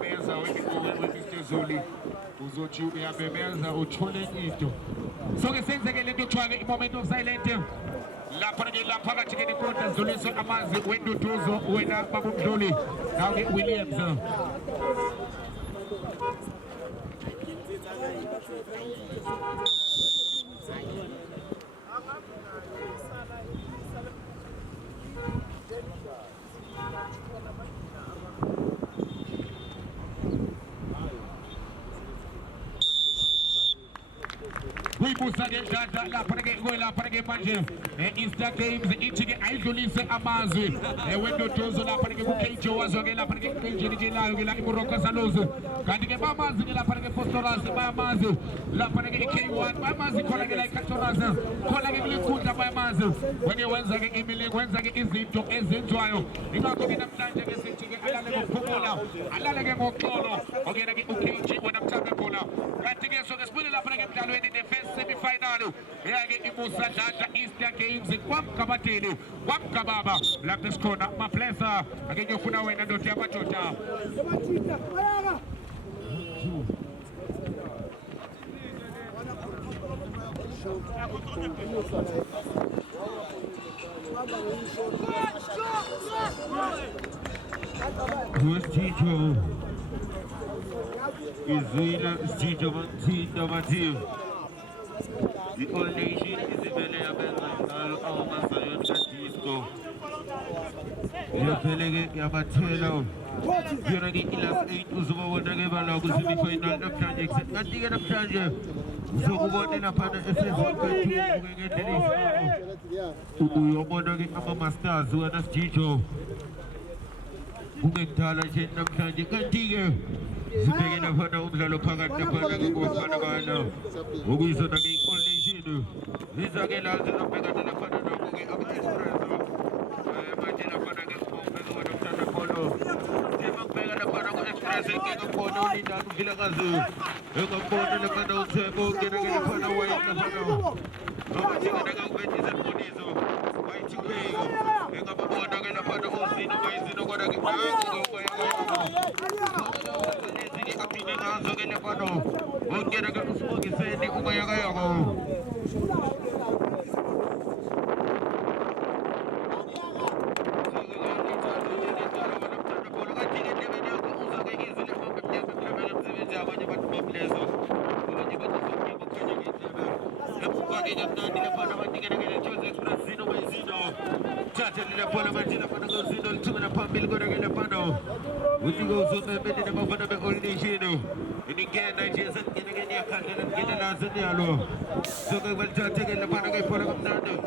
uyabemeza Mr. Zoli uzothi uyabemeza uthole into so-ke senzeke lento kuthiwa-ke i-moment of silent lapha-ke la phakathi-ke nenkundla sidluliswe amazwi wenduduzo wena babumdluli nawe-ke Williams Uyibusa-ke mdladla lapha-ke manje Insta Games ithi-ke ayidlulise amazwi wenduduzo lapha-ke ku-KJ wazwa-ke lapha-ke eqenjini tshelayo-ke la iMorocco Salons kanti-ke bayamazi-ke lapha-ke Fostoras bayamazi lapha-ke i-K1 bayamazi khona-ke la i-Catoras khona-ke kule nkundla bayamazi weke wenza-ke imilingo wenza-ke izinto ezenziwayo ingakho-ke namhlanje-ke sithi-ke alale ngokuphumula alale-ke ngoxolo okuyena-ke u-KJ wena mthambe khona kanti-ke soke sibuyele lapha-ke emdlalweni the first semi-final yake imusa dladla Easter Games kwamgabateni kwamgababa lapho sikhona maplesa ake ngiyofuna wena ndoda yamadoda Ticho Izina Ticho Matthew the old nation is the belly of all Masayon Francisco. You're feeling it, Yamatelo. You're going to get last 8 Uzuma will not give a log to be final of projects and not dig up charger. So, what in a part of the you're going to get a master, who are the Ticho. Who make Tala of project and digger. Speaking of her, Umzalo Pagat, the Panago, who is on the coalition. This again, I'll do the Pagatan of Panago of Expresso. I imagine a Panago of Sanapolo. Tim Pagan of Panago Express, and of Polo, Nidan Vilagazu. You can put in the Pano, Sebo, getting a Pano away in the Pano. How much you going to go with this money? Why to pay you? You got a Pano and a Pano, Zino, Zino, what I get Would you go to the minute of the old nation? And again, I just get a country and get an answer. So they will take the Panaga for a minute.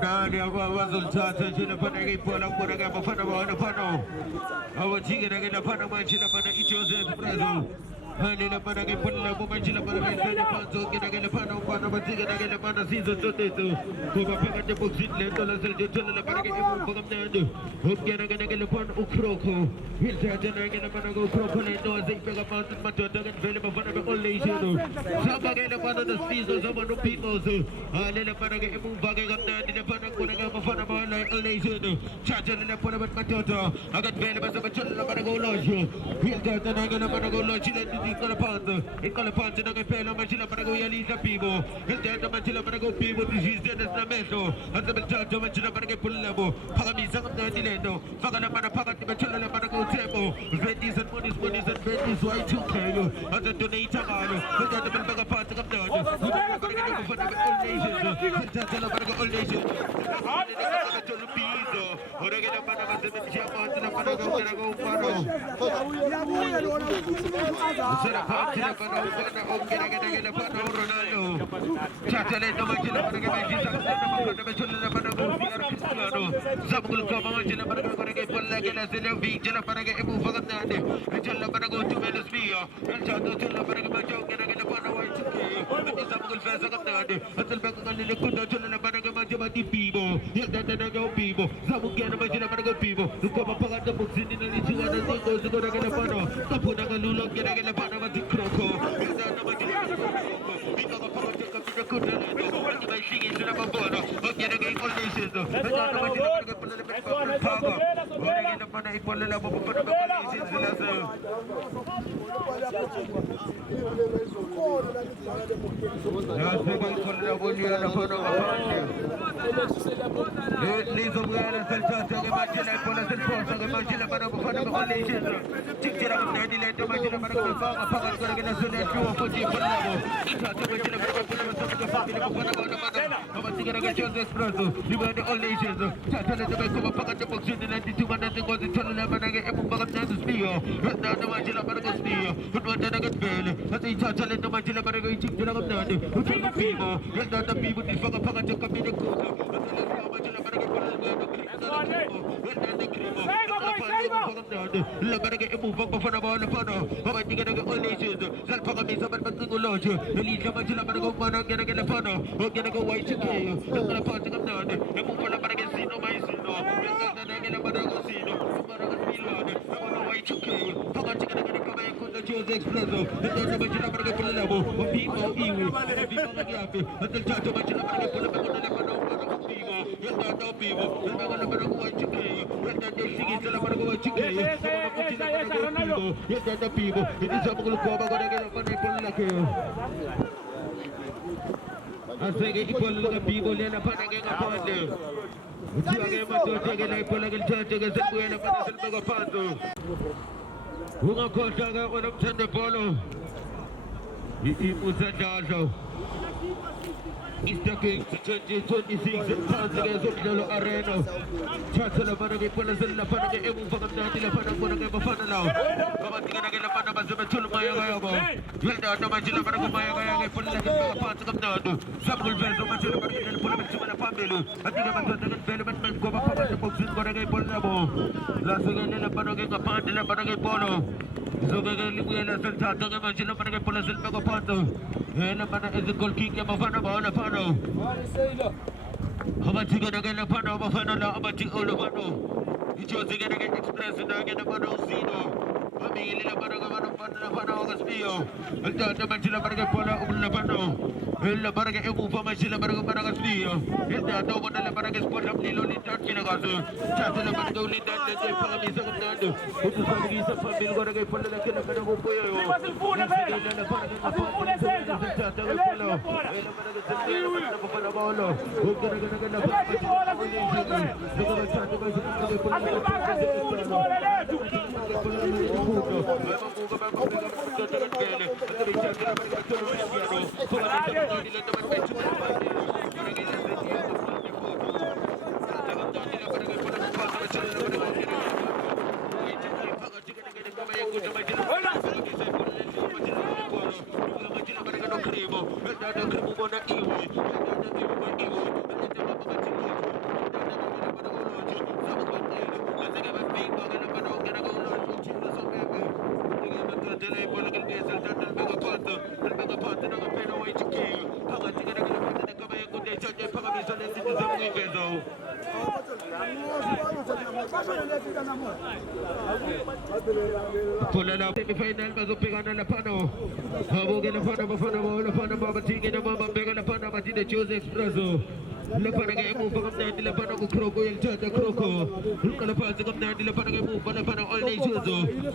Nadia was charged in the Panagi for a Panama on a Pano. Our chicken again a Panama China Pana Ichos Brazil. Hani na pana ke punna mo manchila para may kanya panso kinagala pana pana matiga nagala pana season to dito ko papagat de boxit lento la sel jojo la para ke mo pagam na ando hokya nagala pana ukroko hilta nagala pana go ukroko lento azay pega pana mato dagan vele ba pana be only shino saba ke na pana the season sama no people so ale la pana ke mo bagay gam na di pana ko naga pana ba la only shino chacha la pana bat mato agat vele ba sa chon la pana go lojo hilta nagala pana go lojo Icolapante non è pelo, ma ce la parago Yalisa Pivo, il tempo ma ce la parago Pivo, decisione del stramento, anche per tanto ma ce la parago Pullabo, Pagamisa con Dilendo, Fagana Parapagati, ma ce la parago Tempo, Vendis and Monies and Vendis, why to carry, as a donator, who got the Baga Party of Dod, who are going to go for the old nations, the Parago old nations, the Piso, or they get a Panama, the Japan, the Parago, Sarah Party, Ronaldo, Chatale, no much in the Sabul Kamachina Paraga, Palagas in the beach, and a Paraga, Fagana, and Chalabago to Venezuela, and Chato to the Paragajo, and I get a Panaway, and the Sabul Fazaka, until Bakan in the Kuta and the Paragamaji people, yet that I go people, Sabu Ganamajina Parago people, who come up at the books in the issue and the things to go to the Pano, the Punagalula, get a Panama to Croco, because of the Good, she is in a border, but get again all nations, Easter Games 2026 Fans against Updalo Arena. Chancellor Panagi Palazilla Panagi Emu Panagati Panag Panagi Bafanalo. Kamatigan again Panama Zemetul Mayagayabo. Wilda Namajila Panagumaya Panagi Panagam. Samuel Vezo Machila Panagi and Pulamachima Pamilu. I think I'm going to development go back to the boxing Panagi Polabo. Last again Panagi Pandila Panagi Polo. Zogalia Santa Machila Panagi Palazil Pagapato. And is a goal kick of Fano. How much you gonna get a Pano of Fano? How much you Olivano? You chose to get express and I get a Pano Sino. I mean, a Pano Spio. And the Machila Paragapona Ulapano. El Paraga Ebu for Machila Paraga Spio. And the Dover Paragas put up Lilo in Tarkinago. Chatham Parago Linda, the Palamis of Nando. Who is a family going to get put like a Panago. Semifinal mazupigan na Pano. Habugin na Pano, Pano, Babatigin na Mabambegan na Pano, Batida Joseph Brazo. Lapanagay mo pagkamnan nila Pano kung Kroko yung Chata Kroko. Kalapasag kamnan nila Panagay mo Pano all nations.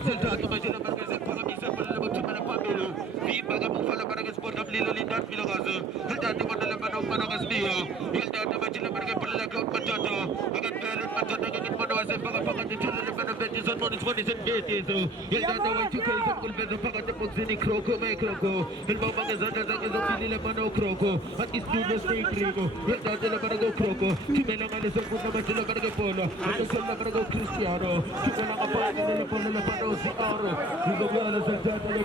Saltato ba sila Panagay sa pagkamisan Panalabot sa Manapamilo. Pipaga mo pala Panagay Sport of Lilo Lindan Pilogaso. Saltato ba nila Panagas Bio. Hiltato ba sila Panagay Panalagaw Pachata. Agad Pelon Pachata agad Manawas ay pagkapakan ni Chula na Panabetis on Monis Monis and Betis. Hiltato ba yung kayo sa Kulbeza pagkatapos ni Kroko may Kroko. Hilbang magazanda sa isang pinila Pano Kroko. At istudios na yung Kriko. Hiltato la Parago Croco, Kimelang sa Puno Machila Parago Polo, and the Sala Parago Cristiano, Kimelang Apana nila Polo na Pano si Aro, Higogala sa Jata na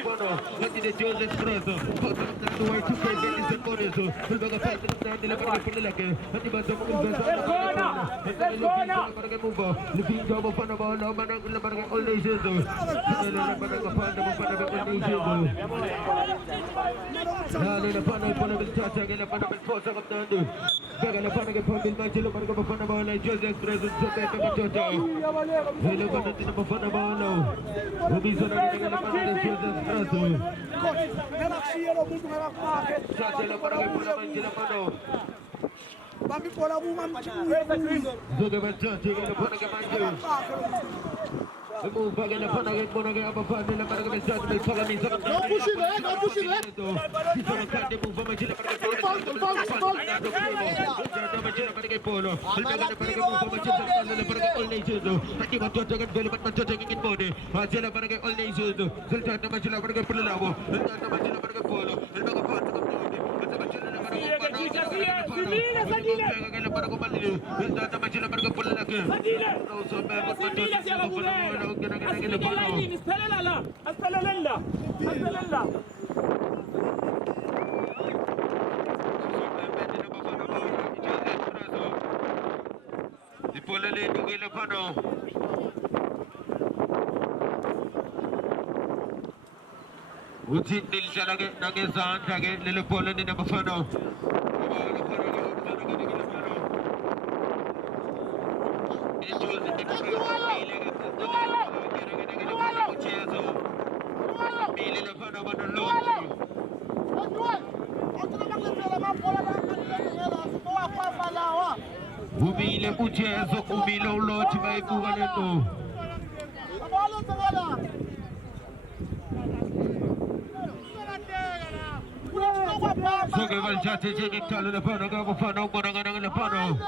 Polo, Lati Joseph Preso, Pagkak na Duway Chukay, Betis and Morizo, Hilbaga Pati na nila Parago Pulilake, at iba sa mga Besa na Polo, at Lupin sa Parago Mubo, Lupin sa mga Panabala, Manang na Parago All Nations, Kimelang na Parago Panda, Parago All Nations, Nalo na Pano Polo Chaga na Panabal po sa Kapnando. Baga na Panagay Pambil Manchilo Parago Panabala, Joseph Preso sa Peka Machoto. Hello ba natin na Panabala? Umisa na kita na Panagay Joseph Preso. Chaga na Panagay Pula Manchilo Pano. Move back in the front again, one again, up a five, and the man again, start to make follow me. Don't push it, man, don't push it, man. He's on the cut, they move from a chiller, but I can't fall. Polo. He'll make a pretty move from a chiller, and the all nations. I give a total and very much taking in body. I tell a pretty all nations. He'll turn the machine over the Polo. He'll turn the machine over the Polo. He'll make a part of the body. But the machine Uti nilsha nage zaan tage lele polo ni number fano. Umile uchezo umile uloti baikugalendo. Soke valchate jeni talo le pano gabo pano bonanga le pano.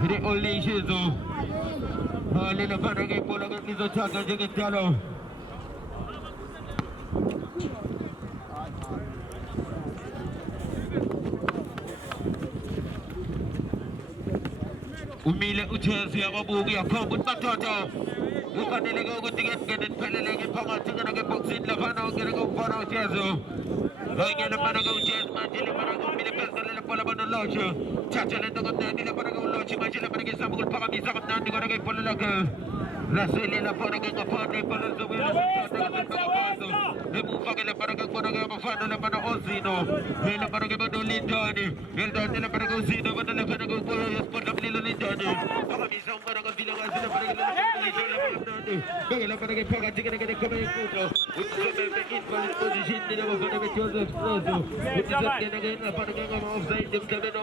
Hide olli shezo. Hale le pano ge polo ge nizo chaga jeni talo. Umile uchezo ya babugi ya kombut batata. Ukadele ge ugutige gedet pelele ge panga tingana ge boxit le pano ge ge pano uchezo. Again, the Panago Jazz, Manjila Panago, the best of the Palabano Lodge. Chacha and the Panago Lodge, Manjila Panago, some good Pagami, some of the Panago Polaka. Rasili la Panago upon the Panago, the Panago, the Mufaka, the Panago, Panago, Fana, the Panago Zino, the Panago Lindani, the Panago Zino, the Panago, put up little Lindani. Pagami, some Panago Villa, the Panago, the Panago Paga, the Coming Photo, which is the invalid position in our Panago. Which is again a Panago offside, the Panago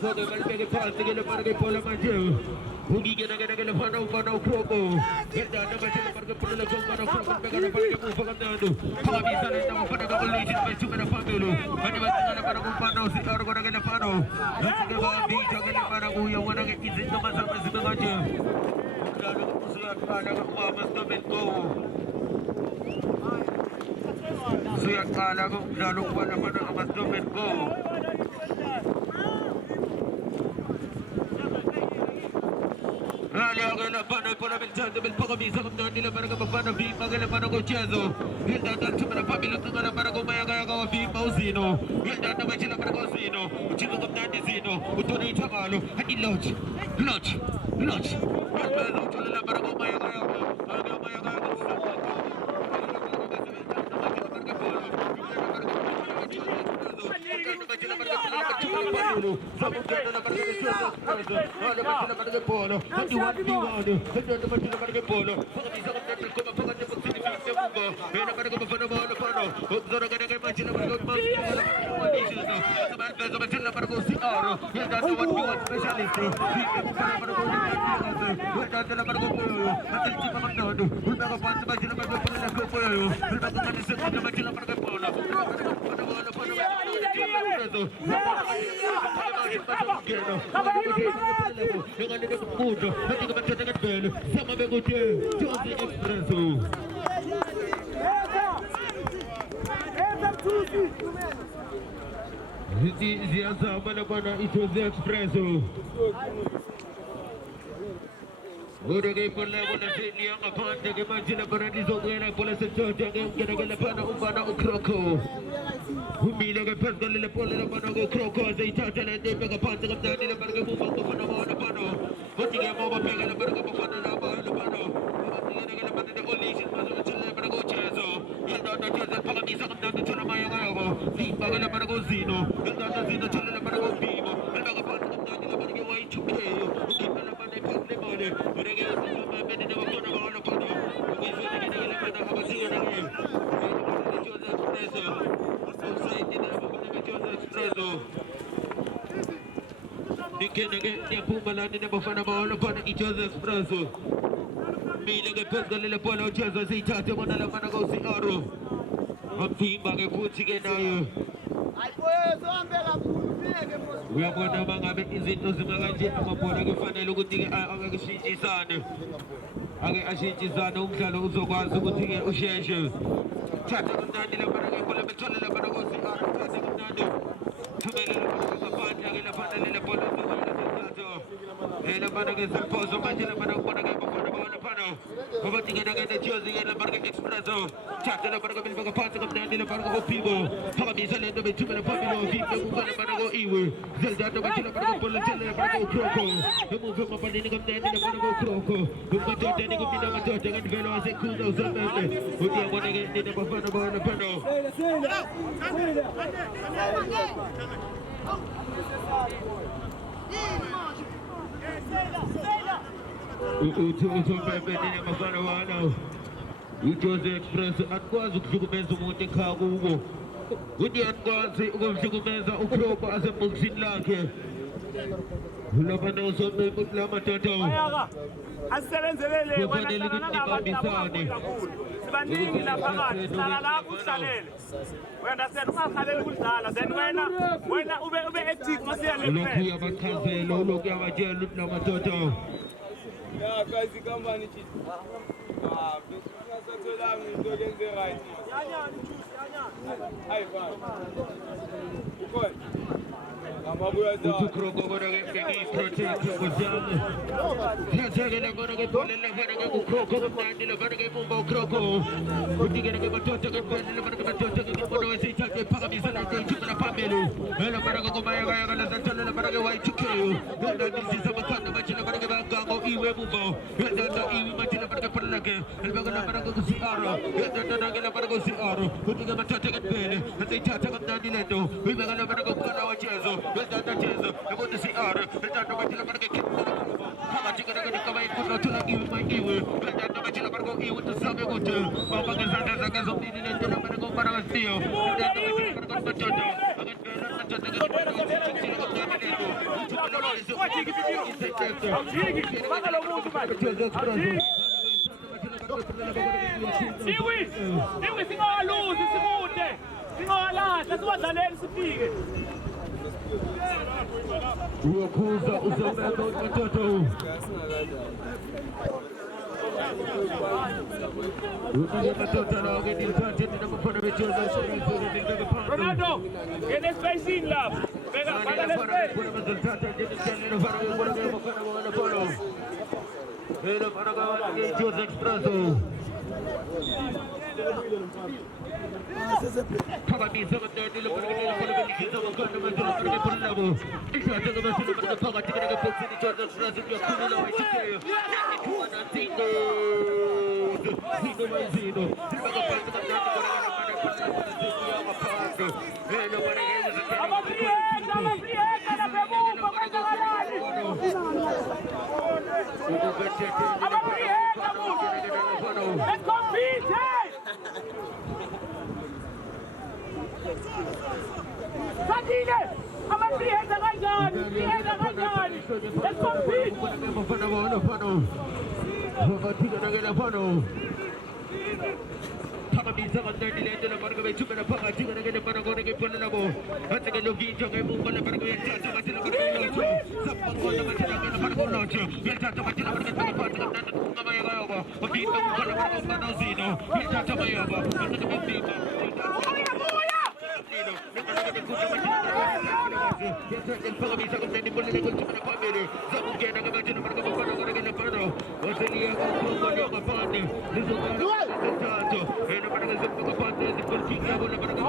so the Valkyrie pass to get a Panago Manju. Who get a Pano Croco. Get down the Panago Panago Panago Panago Panago Legion by Super Family. And the Panago Pano, the Organa Pano. Let's go on beach of the Panago. You want to get in the Mazamas in the Maja. Panago must have go. Suyak Panago, Nalo Panago must have go. Rally Pano Panago, the Pogami, some of the Panago Panago, Panago Panago Chazo. He'll done to the Pabilo to the Panago Mayaga, Mosino. He'll done the Machina Pagosino, which is the Nandizino, with Tony Tamalo, and he lodge. It was the Expresso. Urege por la bola se niang upon the Imagine Paradiso Gana Police Church and get a Pano Ubana Croco. Who mean like a person in the Polar Panago Croco, they touch and they make a part of the Panago of the Pano. What you get over Pega the Panago of the Pano. The coalition was a Panago Chazo. He thought that the Panago of the Chanamaya, the Pagana Panago Zino, the Zino Channel Panago Vivo, and the Panago of the Panago to pay. Keep the money, but again, uyabona mangabe izinto zingakanje amabhola kufanele ukuthi ake ashintshisane umdlalo uzokwazi ukuthi usheshe thatha kumnandi lapha ngibhola bethole lapha ngosi thatha kumnandi thumela ngaphandle ke lapha le bola lapha ke sephoso manje lapha ngibona ke bafana phano ngoba tingena ke Jozi ke lapha ke Expresso thatha lapha ke bilibaka phansi kumnandi lapha ke Ophibo phakamisa lento bethumela phambili ofike ukubona lapha ko iwe zeldato bathi lapha ke bola thele lapha ko Kroko emuva mabandini kumnandi lapha ko Kroko kumadoda ni kupinda madoda ngivelo wasekhunda uzamele uyabona ke nina bafana phano uJozi Express akwazi ukuhlukumeza umuntu ekhaya kubo uthi akwazi ukuhlukumeza uPropo asebhokisini lakhe lapha nosombe kulamadodo asisebenzelele wena nabambisane sibaningi lapha phakathi sala lapho usalele wena ungakhaleli ukudlala then wena ube active masiyale lokhu yabachazela lokhu yabatshela ukuthi lamadodo ya guys ikambani chithi ngasatholanga into yenze right yanyani juice yanyani ayifana ukhona uTukroko bona ke ngiprotect ngozami thatha lapha ke bola lapha ke uKroko kumnandi lapha ke Mumba uKroko uthi ke madoda ke bola lapha ke madoda ke bola wesithathe phakamisa la ithumela phambili lapha ke kumaya kaya la thatha lapha ke Y2K ngenda ngizisa bakhanda bathi lapha ke bagango iwe Mumba ngenda iwe mathi lapha ke bola ke lapha ke kusiaro ngenda ke lapha ke kusiaro uthi ke madoda ke bele asithatha kumnandi lento uyibeka lapha ke ukana wajezo Betul jezo, kamu tu siar, betul nama cila pergi kita, kamu jika nak kau main pun tu lagi main iwe, betul nama cila pergi iwe tu sampai kuda, bapa kesana sangat zombie ni nanti nama kau parang sio, betul nama cila pergi macam tu, akan benar macam tu kita pergi cila kau jangan itu, cuma lalu itu, Iwi singaluzi simude, singalahla siwadlalele sifike. Uyakuza uzomela uMatoto Ronaldo, get the space in love. Pega the space. Jozi Expresso phakamisa kumnandi lapha ke ngizizwa ngokhanda manje lapha ke phulabo ithatha ke bese lapha phakathi ke boxini Jozi Expresso kuyakhulula wayithikeyo ithuna Zino mayizino sibaka phansi kamnandi kona lapha phakathi hello bana ke let's compete! Sadile! Amaprihenda kanjani? Prihenda kanjani? Let's compete! Phakamisa kumnandi lento lapha ke bethumela phakathi ke lapha ke phone labo athi ke lovinjo ke Mumba lapha ke yathatha bathi lapha ke lotho sapangona bathi lapha ke lotho yathatha bathi lapha ke phakathi kamnandi kumaya kayoba uvinjo kumkhala lapha ke Zino yathatha mayoba bathi ke Mumba phakamisa kumnandi bola ke kuthumela phambili zakungena ke bathi lapha ke bafana ke lapha waseliya kukhongo ngaphandle lizokala Tato, eno para que se ponga parte de Portugal, bola para que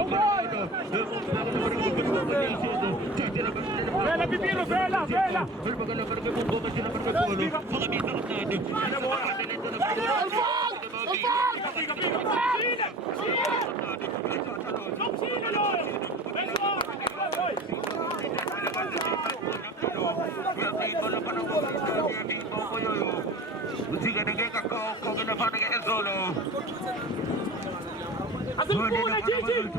vela pipino, vela. Usiga Kakao gonna find a solo. Asipuna Chichi.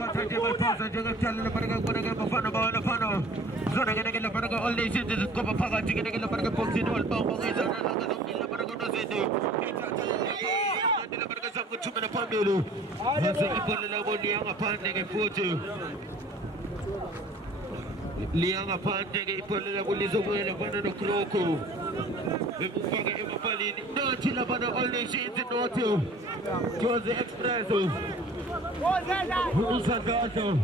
Liang apante che pone la bolisa buona fanno no croco e paga e mapali no ci la vanno all nations no to Jose Expresso Usa dato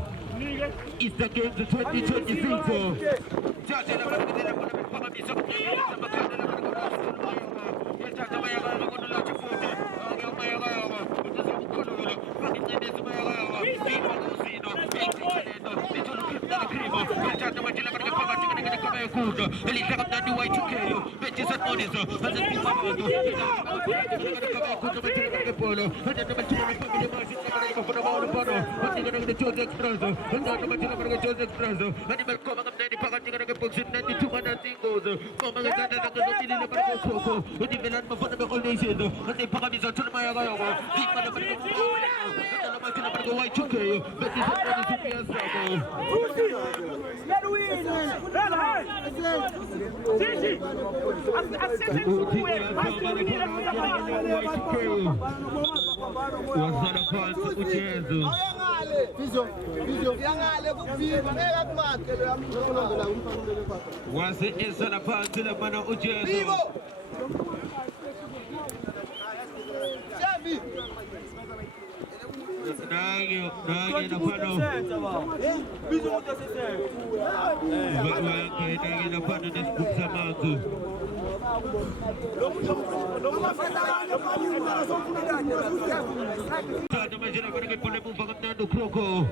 it's the game to 2026 Già la vanno della buona per paga mi so che la bacana la vanno con già da mai aveva con la cipote anche mai aveva con la cipote paga ne ne mai aveva fino a così no e tu non che da crema già da mai la vanno paga che come curdo e lì sta da due giochi metti sa non eso fate più fatto che polo fate da mettere la famiglia ma si sta che fa una buona fate che Jose Expresso andate a mettere per Jose Expresso animal come che paga che boxing 92 and singles come che da da che non per croco e di velan ma fanno all nations e paga mi sono mai agaio di per la macchina per white giochi metti sa non si piazza Chichi. Wase esa la parte la mano ujezo. Nagio na pano. Nagio na pano des buksa mangu. Sada majina para pole mu fagam nando kroko.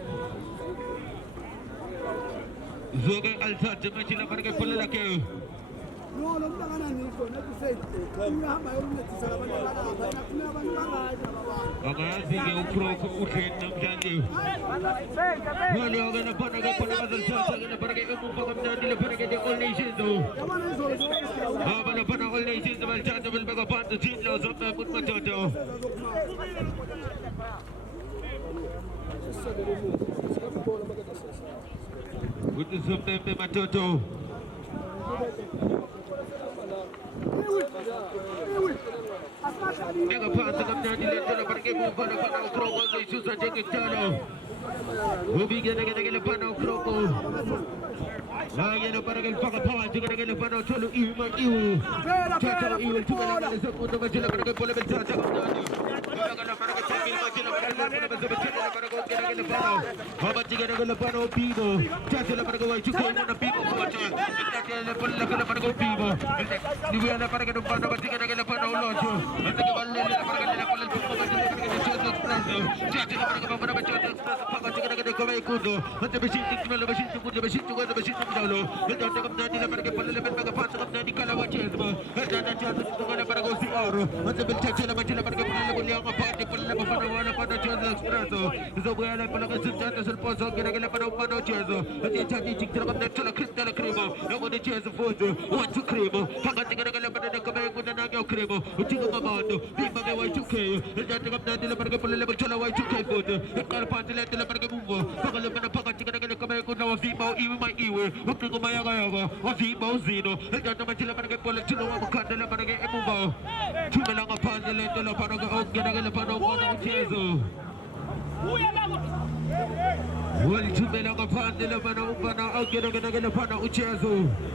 Zoga alta majina para pole lake. No, lo mntangana ngikho nekusete. Uyahamba yokuncedisa labantu balapha. Yena funa abantu bangazi baba. Akazi ke ukroko uhleli namhlanje. Wale ogana pana ke pole bazalsa ke para ke mu fagam nando para ke all nations. Yabona izolo zonke. Abana pana all nations balchata bilbaga panta tinlo zomba mut matoto. Good zomba matoto. Nega passa camminando dentro perché mu fanno un croco dei su sa che tano. Ubi che le fanno un croco. Ma io para che il paga pawa che le fanno solo io ma io. Ciao io tu che le saputo ma ce la perché pole per ciao camminando. Para che c'è il macchina para che le fanno. Ma batti che le fanno pivo. Ciao la para che vai tu con una pivo che le pole che le fanno pivo. Di via la para che non fanno batti che le fanno un locio. Anche che valle la para che le pole il pivo che le ciao espresso. Ciao la para che fanno per ciao espresso paga che come curdo. Anche bescitti me lo bescitti curdo bescitti cosa bescitti giallo. E da come dai la para che pole le per passa come di cala wacesmo. E da ciao tu come para così oro. Anche per ciao la macchina para che le vogliamo parte per le fanno una para ciao espresso. So buona per che si sta sul posto che le fanno un pano ceso. E ciao di città come la cresta la crema. E quando ceso foto. One to crema. Paga che le fanno come con la crema. Uccido mamando. Viva che vuoi tu che. E da come dai la para che pole le ciao vuoi tu che foto. E car parte le para che muovo. Paga le fanno paga che come con la viva io mai io. Uccido come yaga. O viva zino. E da come la para che pole ciao ma cade la para che muovo. Tu me la parte le la para che o che le fanno un po' ceso. Wal tu me la parte le fanno un po' o che le fanno un ceso.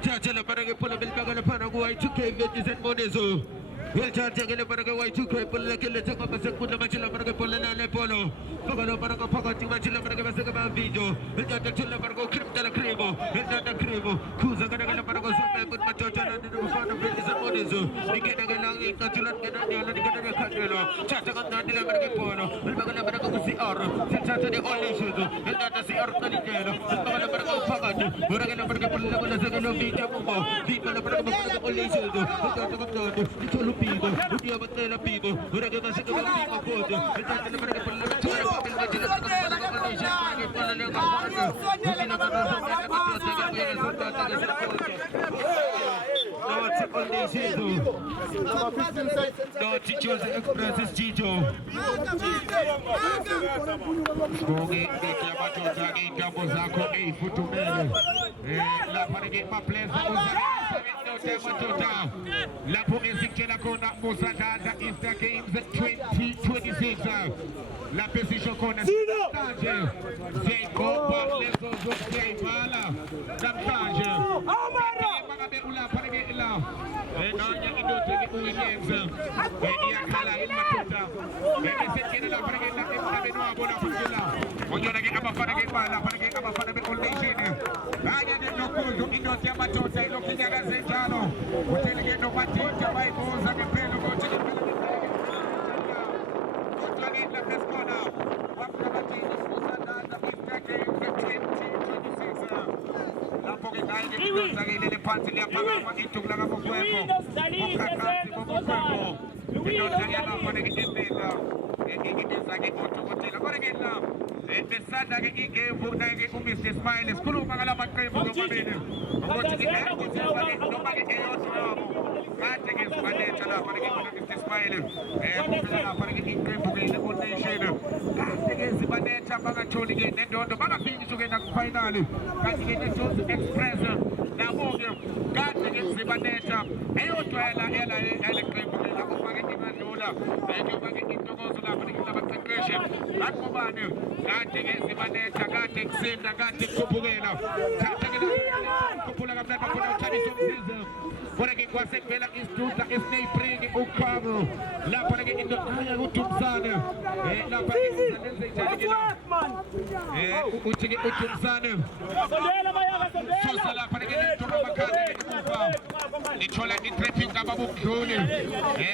Chacha la para che pole belga la para guai tu che vedi sen moneso. Well chacha che la para che guai tu che pole che le tocca ma se kuda ma la para che pole na le polo. Paga la para che paga ti ma la para che ma se ma video. E da te la para che cripta la cremo. E da cremo. Kuza che la para che so ma chacha na no fanno vedi sen moneso. Di che che la in katulan che na di che na katelo. Chacha che na di la para che polo. E paga la para che si or. Chacha di all issues. E da si or ka di che. Paga la para che paga. Ora che la para che pole la se che lo video mo. Di la para che all issues. E da che lo pivo, udia batte la pivo, ora che basta che pivo foto, e tanto le perché per la città la papel che la che pole le Naughty Joseph Express is Chicho. Skongi ndeti ya matota ngambo zako futumele. La panege mapleza matota. La poesikela kona Musadada is the games 2026. La position kona Sanje. Jacob Lezo Zaimala. Damtaje. Magabe ula panege ila. Nanya idote Williams. Yakala matota. Esekela la panege na Benua bona fuzula. Onyona ke abafana ke bala panege abafana be condition. Anya de nokuzo idote matota ilokinyaga zenjalo. Utelege no matita baiboza ke pelo kote ke pelo. Kotani la pescona. Wafuna matini Musadada is the game 2026. La poche dai che le panze le appagano in tutto la capo fuego. Mokakati poco fuego. E non tagliano con che stella. E che sa che molto la guarda che là. E pensate che vuole che un mister smile scuro ma la matremo va bene. Oggi che è così non ma che è otto. Guarda che sbagliata la guarda che un mister smile. E la guarda che in tempo che le condizioni. Guarda che si mangia bagaccioli che ne do ma fini su che na finale. Guarda che ne Joseph Express na moge. Guarda che si mangia e otto ela tempo che la guarda che mandola. E che guarda che togozo la guarda che la concentration. Akubane Gati Zimaneta, Gati Xinda, Gati Kupugela, Kupula Gabata, Charizo, Foregi Quasepela is Tuta, is Napring, Ukamo, La Paragi in the Aya Utumsana, La Paragi, Uchigi Utumsana, Susala Paragi, Tumakani, Nichola, Nitreping Babu Kuni,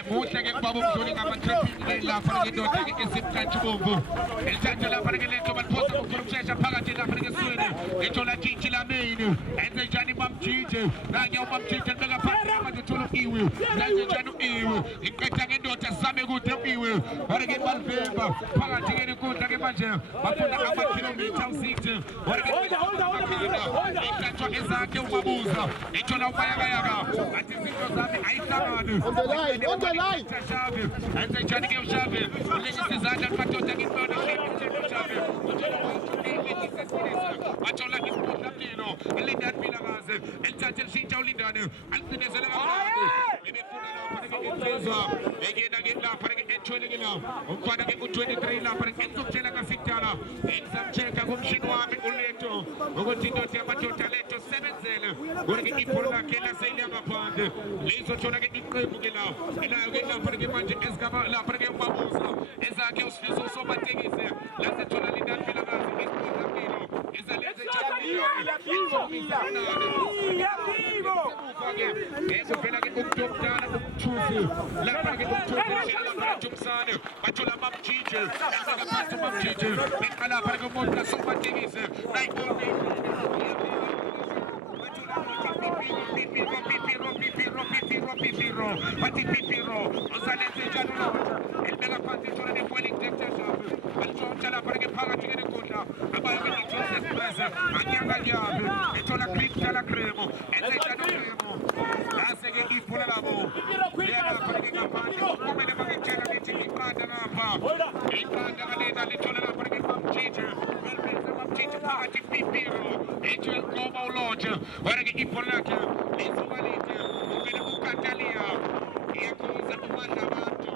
Mushag Babu Kuni, Amatreping, La Paragi, is it Kanchubu. Il Santa la Paraghetto, ma posso conoscere pagati la Paraghetto, e c'ho la Cicci la Main, e se Gianni Mamcite, Dagno Mamcite, mega parte, ma tu lo Iwi, Dagno Gianno Iwi, in Petagendo, Same Good Iwi, Paraghet Malfeva, Pagati che conta che mangia, ma poi da chilometro 6, Paraghet, e Cancio Esaki Umabusa, e c'ho la Pagaga, e ti si cosami ai Tamani, on the line, e se Gianni che usciave, le Cesare al fatto che Machola is Latino, Linda Pilamas, and Tatil Sinta Lindano, and Venezuela. Again, laughing at 20, Ukwana 23, laughing at Tuchela Sitala, and some Cheka Humshinwa, Uleto, Ugotino Tiamato Talento, 7 Zel, working in Pula, Kela Sailama Pond, Liso Chola in Pugila, and I get up for the Manji Escava, La Prega Mabusa, Ezakios Fiso Somatigis, Lasa Chola Linda Pilamas, is a letter. La cripta la cremo, e se già non cremo, la seghe chi pure la vo, le ha perché campagna, come le maghe c'è la dice chi manda la fa, e manda la leda di tole la perché mamcice, per pensa mamcice pagati pipiro, e c'è il come un lodge, guarda che chi polacca, le suvalite, come le bucatalia, e a cosa tu manda avanti,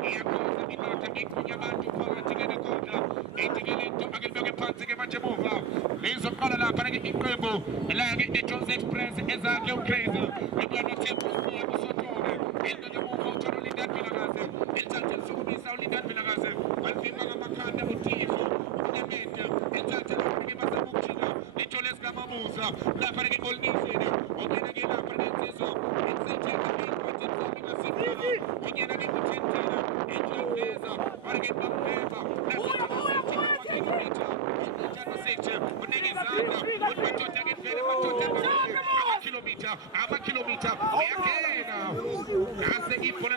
e a cosa di notte che cugna avanti, pagati che ne conta, e ti che letto, anche il mio che panzi che mangia muova, le so fare la perché chi cremo, la che di Joseph Express esatto crazy e abbiamo tempo via sotore e non abbiamo fatto l'unità per la casa e tanto su mi sa l'unità per la casa al film la macchina motivo ovviamente e tanto che basta bucina e c'ho le scamamusa la fare che col nisene o che la prende so e se c'è che la settimana o che la che centina e c'ho pesa fare che bambeva la settimana che non c'è I'm a kilometer, that's the equal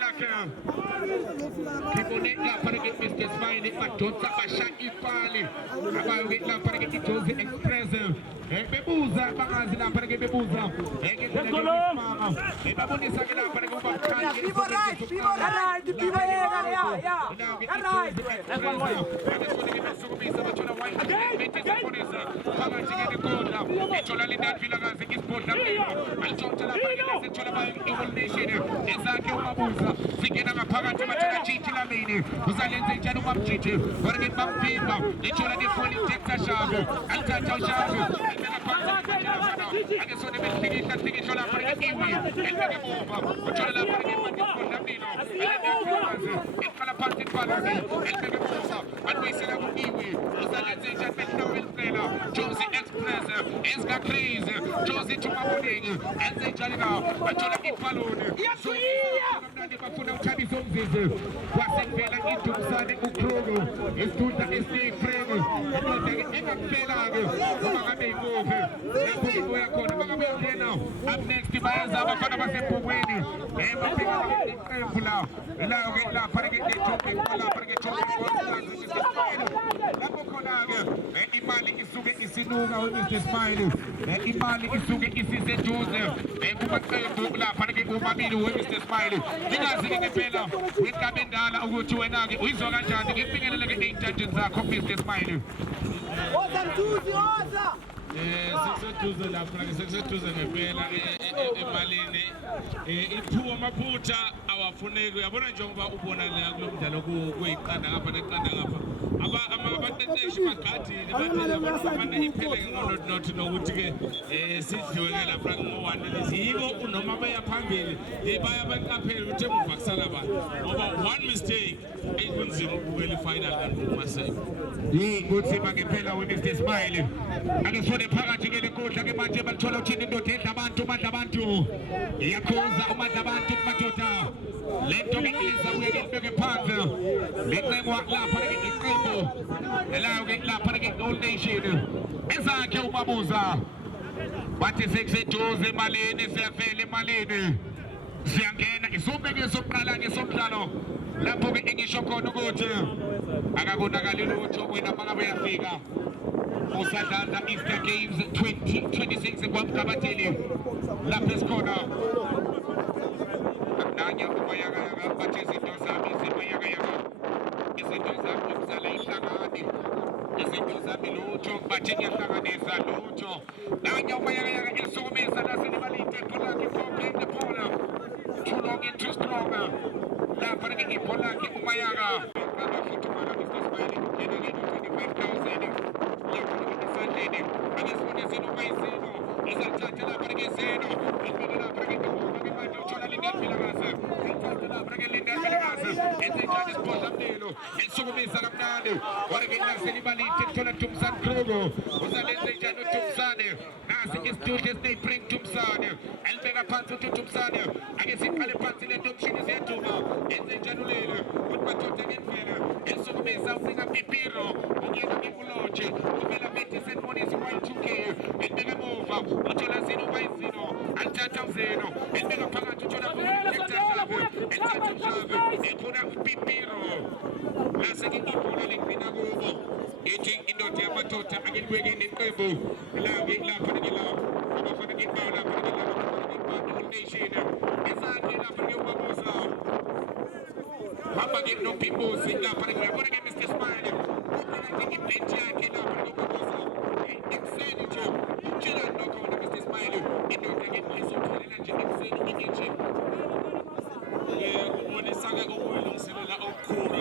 Kiboneka para get Mr. Smiley, Matonta, Basha, Ipali, about it, Joseph Express, Bebuza, Buza bangazi lapha ke bebuza ebabonisa ke lapha ke uba People right, up next, bayenza abafana basempumweni eqembula layo ke lapha ke eThopi lapha ke lapho khona ke imali isuke isinuka uMr Smile imali isuke isiseduze kumaqembu lapha ke kumabili weMr Smile ngingazi ke ngempela wekabe endala ukuthi wena ke uyizwa kanjani ngibingelele ke ey'ntatsheni zakho Mr Smile. Sekuseduze lapha sekuseduze ngempela emalini iphuwa amaphutha awafuneki uyabona njengoba ubona la kulo mdlalo kuyiqanda ngapha neqanda ngapha abateteshi bagadile bathele iphele ngonothi nokuthi ke sidliwe ke lapha ngo-1 yiko noma baya phambili baya baqaphela ukuthi emuva kusala abantu ngoba one mistake ekunzima ukubukela ifinal kanti umaseko kuthima ngempela weMr Smile akesone phakathi ke lenkundla ke manje balithola uthini indoda edla abantu badla abantu iyakhuza umadla abantu kumadoda lento ke iza kuye ibeke phansi leqembu lapha ke iqembu elayo ke lapha ke All Nation ezakhe umabuza bathi sekuseduze emalini siyafela emalini siyangena isombe sokuqala ngesomdlalo lapho ke engisho khona ukuthi akabonakali lutho wena mangabe yafika usadlala Easter Games 2026 kwaMkabateli lapho esikhona nanya umayaka bathi izinto zami zimayaka izinto zami ukuzala ihlangane izinto zami lutho bathi ngiyahlanganisa lutho nanya umayaka elisukumisa lasenibalithi polaki for the corner too long and too strong lapha ke ipolaki umayaka abafuthumala Mr Smile yena ke 25,000 yakho akesifune zino bayizino izathatha lapha ke zeno ibeke lapha ke ke manje uthola lingavila kaze ithatha lapha ke lingavila kaze ezithatha isibhodla mlilo elisukumisa kamnandi wale ke naselibalithi uthola Tumsane Krugo uzalenze njani uTumsane nasi isituhle esibring Tumsane elibeka phansi uTumsane akesiqale phansi lento mshini ziyaduma enze njani ulele umadoda ngendlela elisukumisa ufika Pipiro ungena ngebuloje uvela bethi senibonisa y2k elibeka emuva uthola zino bayizino alithatha uzeno elibeka phakathi uthola elithatha umhlabe ekhona Pipiro lase-ke ibhola lingena kubo ithi indoda yamadoda akelibeke neqembu lapha ke la abafana ngebawo lapha ke la All Nation ezakhe lapha ke umabuza hamba ke noPimbuzi lapha ke uyabona ke Mr Smile ubona ke ibhenji yakhe lapha ke umabuza ekuseni nje utshela lokho wena Mr Smile indoda ke izophelela nje ekuseni inje ubonisa ke ukuyilungiselela okukhulu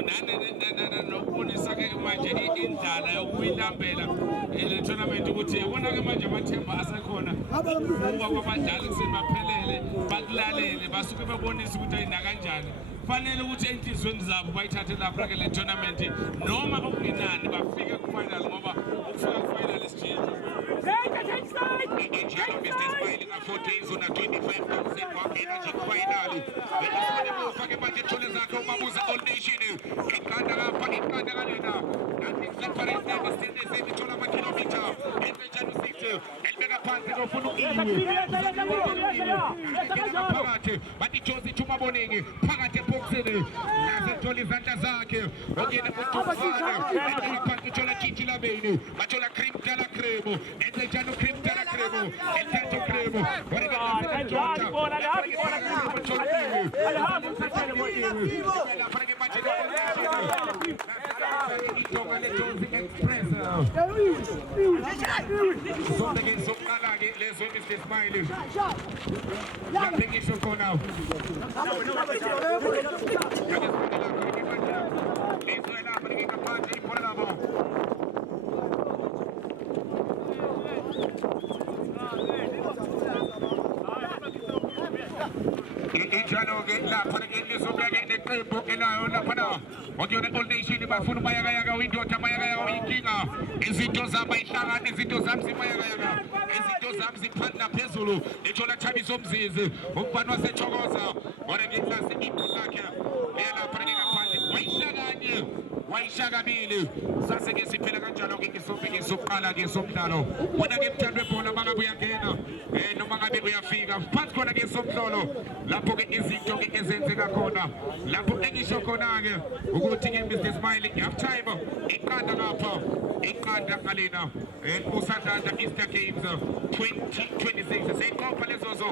nokubonisa ke manje indlala yokuyilambela le tournament ukuthi yabona ke manje amathemba asekhona ukuba kwabadlali kusebaphelele bakulalele basuke bebonisa ukuthi ayina kanjani fanele ukuthi enhlizweni zabo bayithathe lapha ke le tournament noma okungenani bafike ku final ngoba ukufika ku final isichinjo Njalo Mr Smile ka 14 zona 25,000 wangena nje kufinali besifane bofake manje thole zakhe umabuza All Nation iqanda lapha iqanda kalena nathi separate distance ezithola ama kilometer enze njalo 6 elibeka phansi lofuna ukiwe phakathi bathi Jozi Chuma Boningi phakathi eboxini nazethola izandla zakhe ongena kufana phansi uthola Chichi Labeni bathola Cream Dala Cremo enzenjani uCream Dala Cremo enthatha uCremo Injalo-ke lapha-ke lizobe-ke neqembu enayo laphana okuyona All Nation bafuna umayakayaga uyindoda amayakayaga uyinkinga izinto zami ayihlangane izinto zami zimayakayaga izinto zami ziphanda phezulu ithola Thabiso Mzizi umbani wasethokoza kodwa ngihlasi into lakhe lapha-ke ngaphandle wayihlakanye wayishakabili sase-ke siphela kanjalo-ke ngesombeke sokuqala-ke somdlalo wena-ke mthando webhola mangabe uyangena noma ngabe uyafika phansi khona-ke somhlolo lapho-ke izinto-ke ezenzeka khona lapho engisho khona-ke ukuthi-ke Mr. Smiley half time iqanda ngapha iqanda ngalena uSandanda Easter Games 2026 seyiqopha lezozo